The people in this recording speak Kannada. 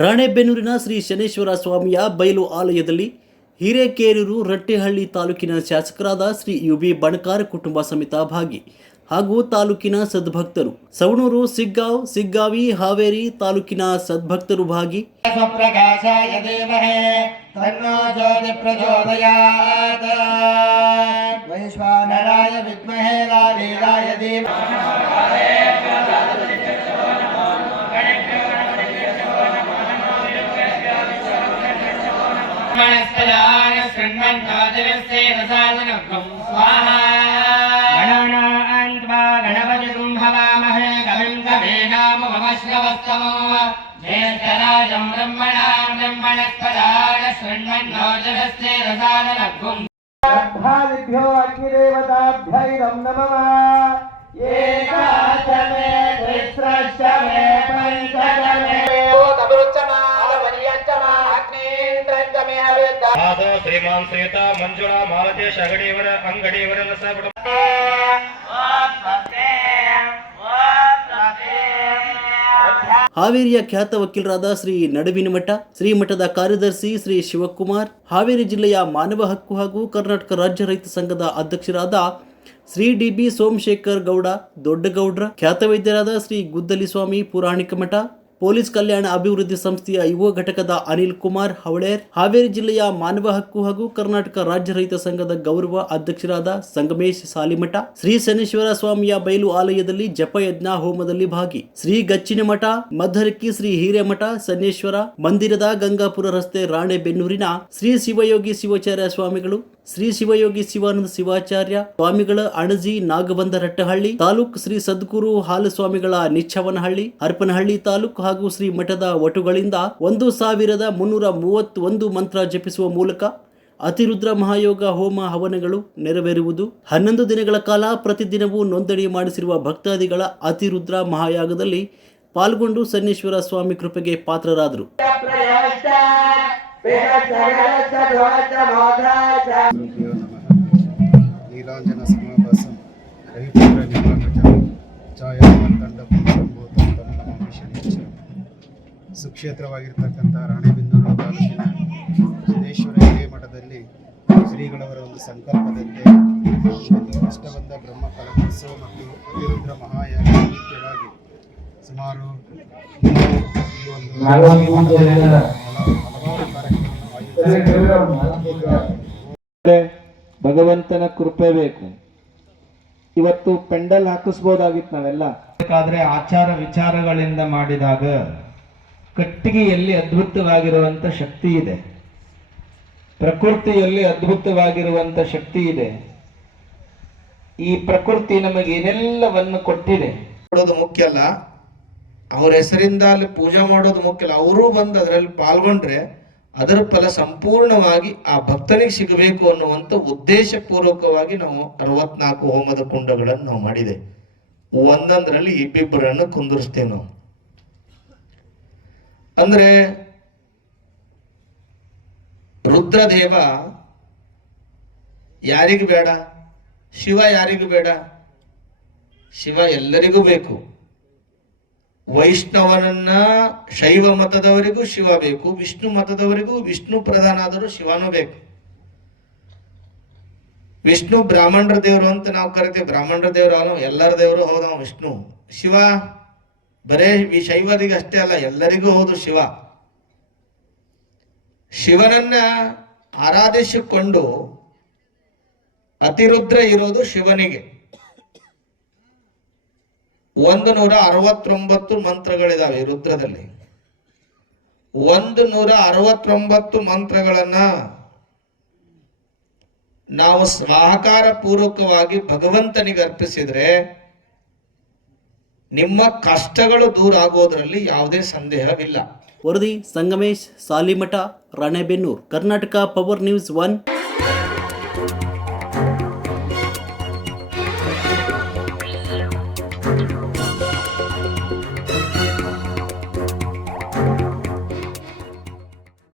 ರಾಣೆಬೆನ್ನೂರಿನ ಶ್ರೀ ಶನೇಶ್ವರ ಸ್ವಾಮಿಯ ಬಯಲು ಆಲಯದಲ್ಲಿ ಹಿರೇಕೇರೂರು ರಟ್ಟಿಹಳ್ಳಿ ತಾಲೂಕಿನ ಶಾಸಕರಾದ ಶ್ರೀ ಯು ಬಿ ಬಣಕಾರ್ ಕುಟುಂಬ ಸಮೇತ ಭಾಗಿ ಹಾಗೂ ತಾಲೂಕಿನ ಸದ್ಭಕ್ತರು. ಸವಣೂರು, ಸಿಗ್ಗಾವ್, ಸಿಗ್ಗಾವಿ, ಹಾವೇರಿ ತಾಲೂಕಿನ ಸದ್ಭಕ್ತರು ಭಾಗಿ. गणपतिगुं हवामहे कविं कवीनामुपमश्रवस्तमो ज्येष्ठराजं ब्रह्मणां ब्रह्मणस्पदाय शृण्वन्नोजनस्ते रसादनभुम् ब्रह्मादिभ्यो अग्निदेवताभ्यैरं नमः एकाच मे द्विस्रश्च मे पञ्चच ಶ್ರೀಮಾನ್ ಮಂಜುಳಾ ಮಾಲತೇಶ ಅಗಡಿಯವರ ಹಾವೇರಿಯ ಖ್ಯಾತ ವಕೀಲರಾದ ಶ್ರೀ ನಡುವಿನಮಠ ಶ್ರೀಮಠದ ಕಾರ್ಯದರ್ಶಿ ಶ್ರೀ ಶಿವಕುಮಾರ್ ಹಾವೇರಿ ಜಿಲ್ಲೆಯ ಮಾನವ ಹಕ್ಕು ಹಾಗೂ ಕರ್ನಾಟಕ ರಾಜ್ಯ ರೈತ ಸಂಘದ ಅಧ್ಯಕ್ಷರಾದ ಶ್ರೀ ಡಿ ಬಿ ಸೋಮಶೇಖರ್ ಗೌಡ ದೊಡ್ಡಗೌಡ್ರ ಖ್ಯಾತ ವೈದ್ಯರಾದ ಶ್ರೀ ಗುದ್ದಲಿ ಸ್ವಾಮಿ ಪುರಾಣಿಕ ಮಠ ಪೊಲೀಸ್ ಕಲ್ಯಾಣ ಅಭಿವೃದ್ಧಿ ಸಂಸ್ಥೆಯ ಯುವ ಘಟಕದ ಅನಿಲ್ ಕುಮಾರ್ ಹವಳೇರ್, ಹಾವೇರಿ ಜಿಲ್ಲೆಯ ಮಾನವ ಹಕ್ಕು ಹಾಗೂ ಕರ್ನಾಟಕ ರಾಜ್ಯ ರೈತ ಸಂಘದ ಗೌರವ ಅಧ್ಯಕ್ಷರಾದ ಸಂಗಮೇಶ್ ಸಾಲಿಮಠ, ಶ್ರೀ ಶನೇಶ್ವರ ಸ್ವಾಮಿಯ ಬಯಲು ಆಲಯದಲ್ಲಿ ಜಪಯಜ್ಞ ಹೋಮದಲ್ಲಿ ಭಾಗಿ, ಶ್ರೀ ಗಚ್ಚಿನ ಮಠ ಮದ್ದರಕ್ಕಿ ಶ್ರೀ ಹಿರೇಮಠ ಸನ್ನೇಶ್ವರ ಮಂದಿರದ ಗಂಗಾಪುರ ರಸ್ತೆ ರಾಣೆಬೆನ್ನೂರಿನ ಶ್ರೀ ಶಿವಯೋಗಿ ಶಿವಾಚಾರ್ಯ ಸ್ವಾಮಿಗಳು, ಶ್ರೀ ಶಿವಯೋಗಿ ಶಿವಾನಂದ ಶಿವಾಚಾರ್ಯ ಸ್ವಾಮಿಗಳ ಅಣಜಿ ನಾಗಬಂಧ ರಟ್ಟಹಳ್ಳಿ ತಾಲೂಕ್ ಶ್ರೀ ಸದ್ಗುರು ಹಾಲಸ್ವಾಮಿಗಳ ನಿಚ್ಚವನಹಳ್ಳಿ ಹರಪನಹಳ್ಳಿ ತಾಲೂಕ್ ಹಾಗೂ ಶ್ರೀ ಮಠದ ವಟುಗಳಿಂದ ಒಂದು ಸಾವಿರದ ಮುನ್ನೂರ ಮೂವತ್ತೊಂದು ಮಂತ್ರ ಜಪಿಸುವ ಮೂಲಕ ಅತಿರುದ್ರ ಮಹಾಯೋಗ ಹೋಮ ಹವನಗಳು ನೆರವೇರುವುದು. ಹನ್ನೊಂದು ದಿನಗಳ ಕಾಲ ಪ್ರತಿದಿನವೂ ನೋಂದಣಿ ಮಾಡಿಸಿರುವ ಭಕ್ತಾದಿಗಳ ಅತಿರುದ್ರ ಮಹಾಯಾಗದಲ್ಲಿ ಪಾಲ್ಗೊಂಡು ಸನ್ನೇಶ್ವರ ಸ್ವಾಮಿ ಕೃಪೆಗೆ ಪಾತ್ರರಾದರು. ನೀಲಾಂಜನ ಸಮಾಭಾಸಂ ತಂ ನಮಾಮಿ ಶನೀಶ್ವರಂ ಸುಕ್ಷೇತ್ರವಾಗಿರ್ತಕ್ಕಂಥ ರಾಣೆಬೆನ್ನೂರು ತಾಲೂಕಿನ ಸಿದ್ದೇಶ್ವರ ಹಿರೇಮಠದಲ್ಲಿ ಶ್ರೀಗಳವರ ಒಂದು ಸಂಕಲ್ಪದಂತೆ ಒಂದು ಅಷ್ಟಬಂಧ ಬ್ರಹ್ಮ ಕಲಕೋತ್ಸವ ಮತ್ತು ಅತಿರುದ್ರ ಮಹಾಯಾನ ನಿಮಿತ್ತವಾಗಿ ಸುಮಾರು ಒಂದು ಹಲವಾರು ಭಗವಂತನ ಕೃಪೆ ಬೇಕು. ಇವತ್ತು ಪೆಂಡಲ್ ಹಾಕಿಸ್ಬೋದಾಗಿತ್ತು ನಾವೆಲ್ಲ. ಬೇಕಾದ್ರೆ ಆಚಾರ ವಿಚಾರಗಳಿಂದ ಮಾಡಿದಾಗ ಕಟ್ಟಿಗೆಯಲ್ಲಿ ಅದ್ಭುತವಾಗಿರುವಂತ ಶಕ್ತಿ ಇದೆ. ಪ್ರಕೃತಿಯಲ್ಲಿ ಅದ್ಭುತವಾಗಿರುವಂತ ಶಕ್ತಿ ಇದೆ. ಈ ಪ್ರಕೃತಿ ನಮಗೆ ಏನೆಲ್ಲವನ್ನು ಕೊಟ್ಟಿದೆ? ಮಾಡೋದು ಮುಖ್ಯ ಅಲ್ಲ. ಅವ್ರ ಹೆಸರಿಂದ ಅಲ್ಲಿ ಪೂಜೆ ಮಾಡೋದು ಮುಖ್ಯ ಅಲ್ಲ. ಅವರೂ ಬಂದು ಅದರಲ್ಲಿ ಪಾಲ್ಗೊಂಡ್ರೆ ಅದರ ಫಲ ಸಂಪೂರ್ಣವಾಗಿ ಆ ಭಕ್ತನಿಗೆ ಸಿಗಬೇಕು ಅನ್ನುವಂಥ ಉದ್ದೇಶಪೂರ್ವಕವಾಗಿ ನಾವು ಅರವತ್ನಾಲ್ಕು ಹೋಮದ ಕುಂಡಗಳನ್ನು ನಾವು ಮಾಡಿದೆ. ಒಂದೊಂದರಲ್ಲಿ ಇಬ್ಬಿಬ್ಬರನ್ನು ಕುಂದಿರಿಸ್ತೇವೆ ನಾವು. ಅಂದ್ರೆ ರುದ್ರದೇವ ಯಾರಿಗೂ ಬೇಡ, ಶಿವ ಯಾರಿಗೂ ಬೇಡ, ಶಿವ ಎಲ್ಲರಿಗೂ ಬೇಕು. ವೈಷ್ಣವನನ್ನ ಶೈವ ಮತದವರಿಗೂ ಶಿವ ಬೇಕು, ವಿಷ್ಣು ಮತದವರಿಗೂ ವಿಷ್ಣು ಪ್ರಧಾನ ಆದರೂ ಶಿವನೂ ಬೇಕು. ವಿಷ್ಣು ಬ್ರಾಹ್ಮಣರ ದೇವರು ಅಂತ ನಾವು ಕರಿತೀವಿ, ಬ್ರಾಹ್ಮಣರ ದೇವರು ಅವನು ಎಲ್ಲರ ದೇವರು ಹೌದವ ವಿಷ್ಣು. ಶಿವ ಬರೇ ಈ ಶೈವರಿಗೆ ಅಷ್ಟೇ ಅಲ್ಲ, ಎಲ್ಲರಿಗೂ ಹೌದು ಶಿವ. ಶಿವನನ್ನ ಆರಾಧಿಸಿಕೊಂಡು ಅತಿರುದ್ರ ಇರೋದು ಶಿವನಿಗೆ. ಒಂದು ನೂರ ಅರವತ್ತೊಂಬತ್ತು ಮಂತ್ರಗಳಿದಾವೆ ರುದ್ರದಲ್ಲಿ. ಒಂದು ನೂರ ಅರವತ್ತೊಂಬತ್ತು ಮಂತ್ರಗಳನ್ನ ನಾವು ಸ್ವಾಹಕಾರ ಪೂರ್ವಕವಾಗಿ ಭಗವಂತನಿಗೆ ಅರ್ಪಿಸಿದ್ರೆ ನಿಮ್ಮ ಕಷ್ಟಗಳು ದೂರ ಆಗೋದ್ರಲ್ಲಿ ಯಾವುದೇ ಸಂದೇಹವಿಲ್ಲ. ವರದಿ Sangamesh Salimath Ranebennur Karnataka power news one.